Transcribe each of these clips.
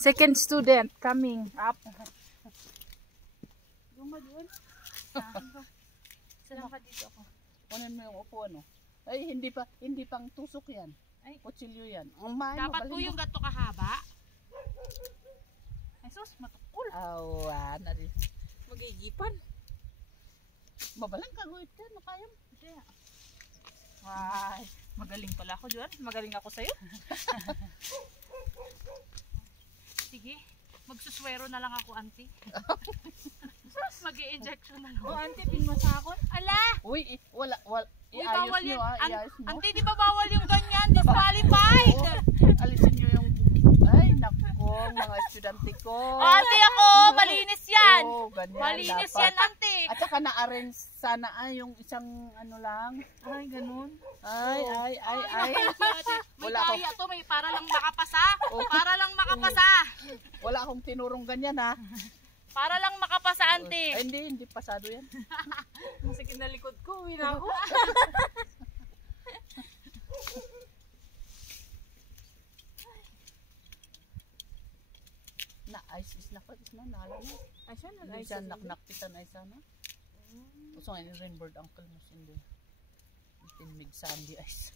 Second student coming up. Luma doon. Saan ka dito ako? Kunin mo yung upuan, no? Ay, hindi pang tusok yan. Ay, kutsilyo yan. Dapat po yung gato kahaba. Ay sus, matukul. Awan, narin. Magigipan. Mabalang kaguit ka, no kaya mo. Ay, magaling pala ako, Juan. Magaling ako sa'yo. Sige, magsuswero na lang ako, auntie. Mag-i-injection na lang. O, auntie, pinmasakon. Ala! Uy, wala. Uy, Iayos bawal nyo, yun. iayos mo. Auntie, di ba bawal yung ganyan? Disqualified! Oo, alisin nyo yung, ay, nako, mga estudyante ko. Auntie ako, malinis yan. Oo, ganyan, Malinis dapat. yan, auntie. At saka na-arrange sana yung isang ano lang. Ay, ganun. Ay. May Wala kaya to, may para lang makapasa. Oh. Para lang makapasa. Wala akong tinurong ganyan, ha. Para lang makapasa, auntie. Ay, hindi pasado yan. Masakit na likod ko. Uwi na ako. Na ice is na nala na. Ay, siya na. Hindi siya naknakpitan ay sana. Gusto nga yung rainbird uncle mo sindi. Tinmig sandy ice.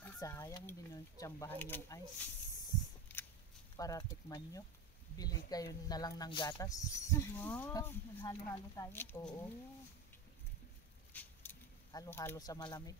Ay, sayang hindi nyo tsambahan yung ice. Para tikman nyo. Bili kayo na lang ng gatas. Wow, maghalo-halo tayo. Oo. Halo-halo sa malamig.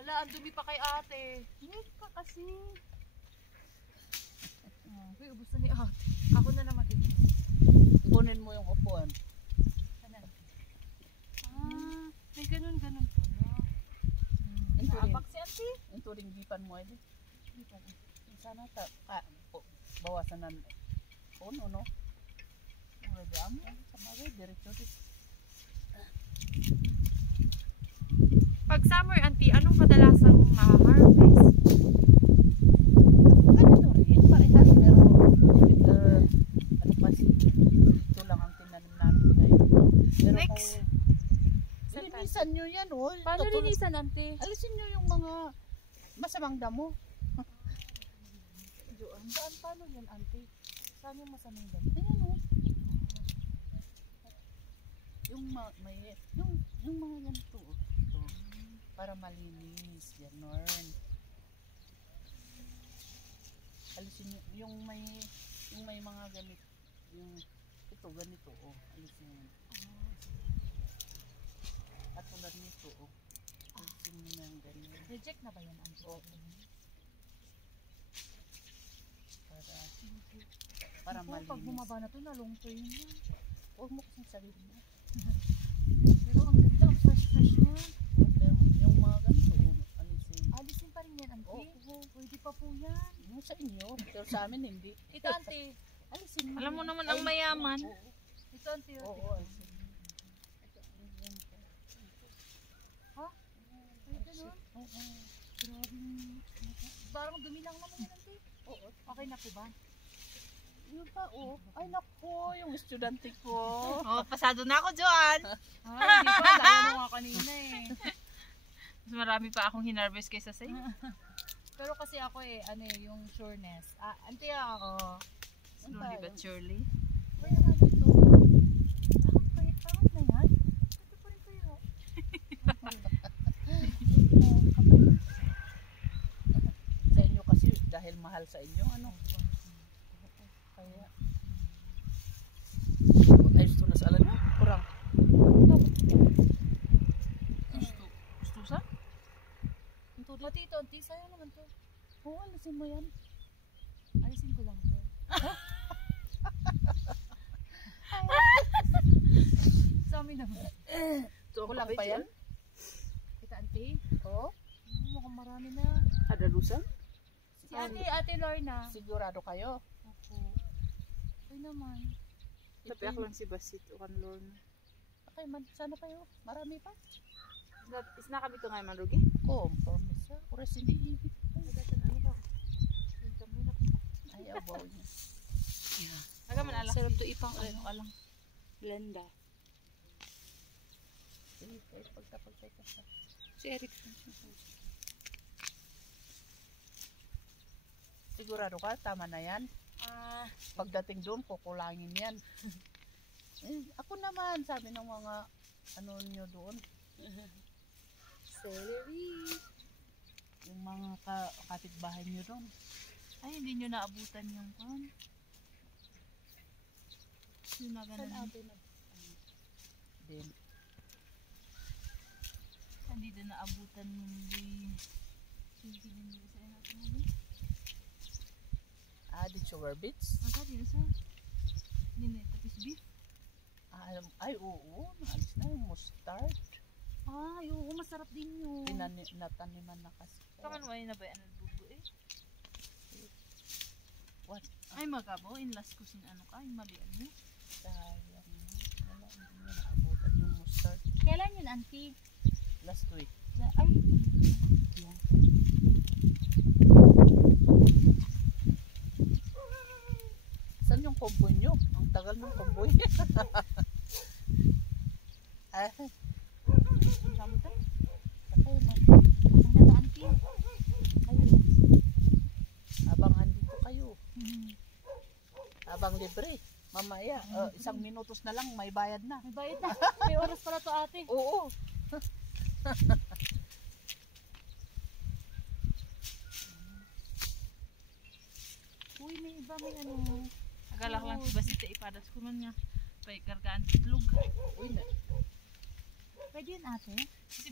Ala, ang dumi pa kay ate. Wait ka kasi. Uy, ubos na ni ate. Ako na naman din. Kunin mo yung upuan. May ganun-ganun po. Inturing, si auntie. inturing gipan mo ay di. Sana bawasan ng puno, no? Ang radyo mo, sa bagay, diretso di. Pag summer, auntie, anong kadalasang ma-harvest? Ganito rin, parehas, pero ano kasi, ito lang ang tinanim namin ngayon. Pero Next. kung linisan nyo yan, oh. Paano linisan, auntie? Alisin nyo yung mga masamang damo. Saan, paano yan, auntie? Saan yung masamang dami? Ayan, oh. Yung mga ganito, oh. Ito, para malinis, gano'n. Alisin nyo, yung may mga ganito, yung ito, ganito, oh. Alisin nyo. At tulad nito, oh. Alisin nyo na yung ganyan. Reject na ba yan, auntie? Oh. Para Pag malinis. bumaba na to, nalungto yun. Huwag mo kasing sabihin mo. Pero ang ganda, fresh na. Pero yung mga ganito, oh, alisin. Alisin pa rin yan, auntie. Oo. Pwede pa po yan. Yung sa inyo, pero sa amin hindi. Ito, auntie. Alisin mo. Alam mo naman ang mayaman. Oo, Ito, auntie. oo, alisin mo. Ito, yan po. Ha? Ay, ganun. Oo. Grabe. Parang dumi lang naman yan, auntie. Oo. Okay na po ba? Yun pa, oh. Ay, naku, yung estudyante ko. Oh, pasado na ako, Joan. Ay, hindi pa. Dahil mo nga kanina eh. Mas marami pa akong hinarvest kaysa sa'yo. Pero kasi ako yung sureness. Auntie ako. Slowly but surely. Ay, ano ito? Parang na yan. Ito pa rin kayo. Sa inyo kasi, dahil mahal sa inyo, ano? Kaya, ayos to na sa alam mo, kurang. Gusto sa? Pati ito, auntie. Sayang naman to. Oo, alisin mo yan. Alisin ko lang to. Sa amin naman. Kulang pa yan? Kita, auntie. Oo. Mukhang marami na. Adalusan? Si ate Lorna. Sigurado kayo. Opo. Ay naman. Tapiak lang si Basit o kan Lorna. Okay man, sana kayo. Marami pa. Is na kami ito ngayon, Marugi? Oo, promise. Oras hindi ibig. Ay, abaw niya. Aga man alak. Sarap to ipang Ano ka lang. blenda. Sige, pagtapagtay ka sa. Si Eric. Sigurado ka, tama na yan. Pagdating doon, kukulangin yan. Ako naman, sabi ng mga ano nyo doon. Celery. Yung mga kapitbahay nyo doon. Ay, hindi nyo naabutan yung pan. Yung na Saan ganun. ate na? Then, Hindi din naabutan yung sige din dito sa natin namin. added sugar beets. Ang sabi sa hindi na tapis beef. Ay, oo. Naalis na yung mustard. Ay, oo, masarap din yun. Nataniman na kasi. Kaman mo ay nabayan ang bubo eh. What? Ay magabo, inlas ko sin ano ka, yung malian mo. Sayang. Wala, hindi na naabutan yung mustard. Kailan yun, auntie? Last week. Ay, Saan yung komboy nyo? Ang tagal ng komboy. Ay, ang dami tayo. kayo na. Ang ganda, auntie. Kayo na. Habang andito kayo. Habang libre. Mamaya, isang minutos na lang, may bayad na. May bayad na. May oras pala to, ate. Oo. Uy, may iba, may ano. Agalak lang si Basita ipadas ko man nga. Paikargaan itlog. Uy, na. Pwede yun, ate? Kasi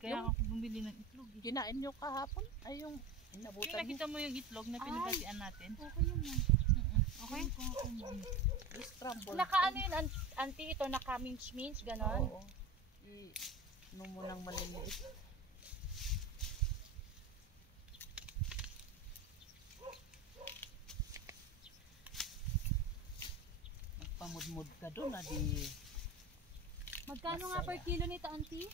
kaya ako bumili ng itlog eh. Kinain nyo kahapon? Ay, yung Yung inabutan nyo. nakita mo yung itlog na pinagkatian natin. Okay yun, man. Okay? Scramble. Naka-ano yun, auntie? Ito, naka-mince-mince, ganon? Oo. Ano mo nang maliliit. Magpamudmud ka doon, di. Magkano nga per kilo nito, auntie?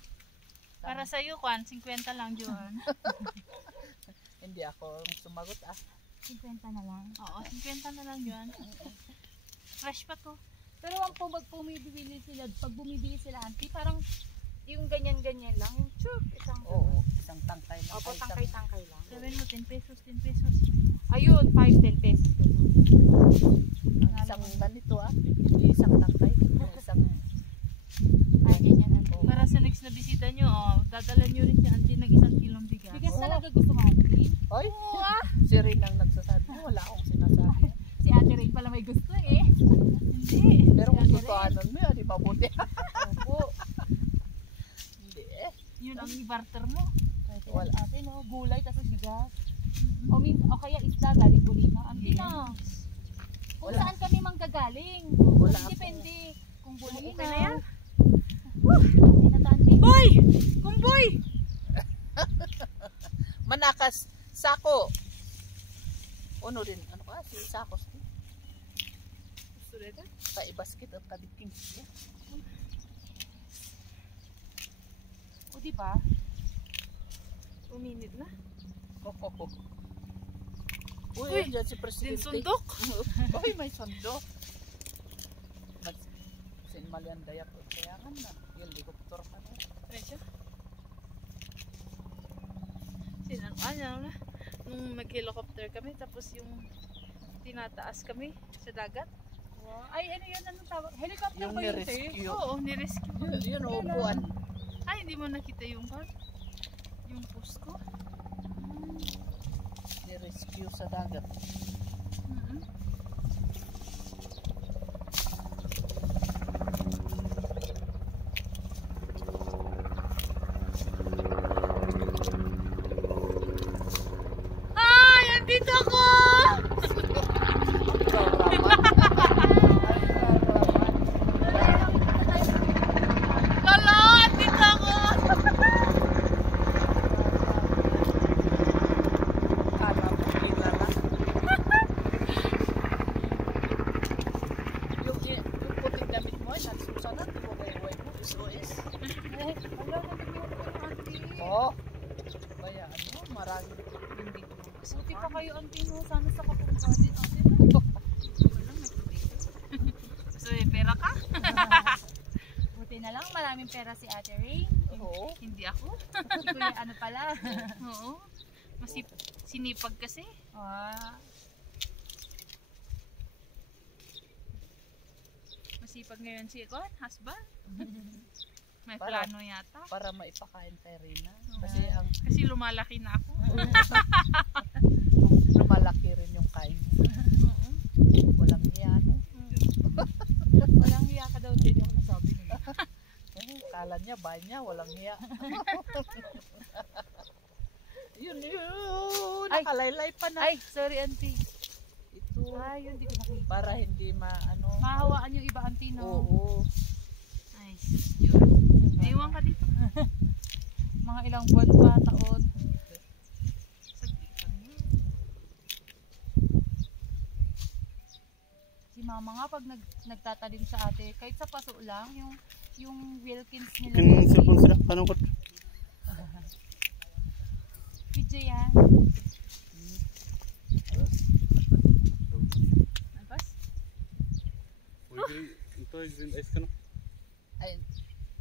Para sa iyo, Kwan, 50 lang yun. Hindi ako sumagot 50 na lang. Oo, 50 na lang yun. Fresh pa to. Pero ang pag bumibili sila, pag bumibili sila, auntie, parang yung ganyan-ganyan lang. Yung chuk, isang Oo, isang tangkay lang. Opo, Ay, isang- tangkay-tangkay lang. Sabihin mo, 10 pesos, 10 pesos. Ayun, 5-10 pesos. Isang ganito Hindi isang tangkay. Isang Ay, ganyan, auntie. Para sa next na bisita nyo, dadala nyo rin si auntie ng 1 kilong bigas. Bigas talaga gusto mo, auntie. Oy, si Rin ang nagsasabi. Wala akong sinasabi. Si ate Ray pala may gusto eh. Hindi. Pero kung tutuanan mo yan, di mabuti. Opo. Hindi Yun ang i-barter mo. Wala. Ate, no? Gulay, tapos bigas. O kaya isda, galing Bulina. Auntie na. Kung Wala. saan kami manggagaling. Wala Kasi ako. depende. Kung Bulina. Okay na yan? Okay na, auntie. Boy! Kumboy! Manakas, sako. Ano rin, ano ka, si sakos. Sureta? Kaibasket at kabiking. O, diba? Uminit na. Uy, Uy, dyan si Presidente. Din sundok. Uy, may sundok. Sin Maliandaya po. Kaya nga na. Yung helicopter ka na. Medyo. Ano na? Nung nag-helicopter kami, tapos yung tinataas kami sa dagat. Wow. Ay, ano yun? Anong tawag? Helicopter Yung ba yun, sir? ni-rescue. Oo, nirescue ko. Yun, upuan. Ay, hindi mo nakita yung part? Yung post ko? Ni-rescue sa dagat. Ay, andito ako! Lala, andito ako! Yung puting damit mo, nagsusanat, di mo kayo mo, SOS. Wala na nagluto, auntie. Oo. Kaya ano, marami hindi ko Buti pa makasapan. kayo, auntie, no? Sana sa kapunta din, auntie. So, pera ka? Buti na lang, maraming pera si Ate Ray. Oo. Hindi ako. Kuya, ano pala? Oo. Sinipag kasi. Ah, masipag ngayon si Kon, husband. May Para- plano yata. Para maipakain kay Rina. Oo. Kasi ang Kasi lumalaki na ako. lumalaki rin yung kain niya. Oo. Walang hiya, no? Walang hiya ka daw din yung nasabi nila. Kala niya, bahay niya, walang hiya. Yun. Ay. Nakalaylay pa na. Ay, sorry auntie. Ito. Ay, yun, di ko nakita. Para hindi ano. Mahawaan yung iba auntie, no? Oo. Ay, sus, yun. Naiwan ka dito. Mga ilang buwan pa, taon. Saglitan mo. Si mama nga pag nagtatalim sa ate, kahit sa paso lang, yung Wilkins nila. Yung cellphone sila, paano ko? Video yan. Nabas? Ito, green ice ka na.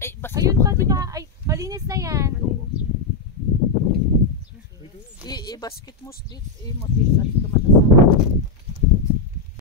Ay, basta Ayun pa, di ba? Ay, malinis na yan. I-basket mo, mo, at kumanasa.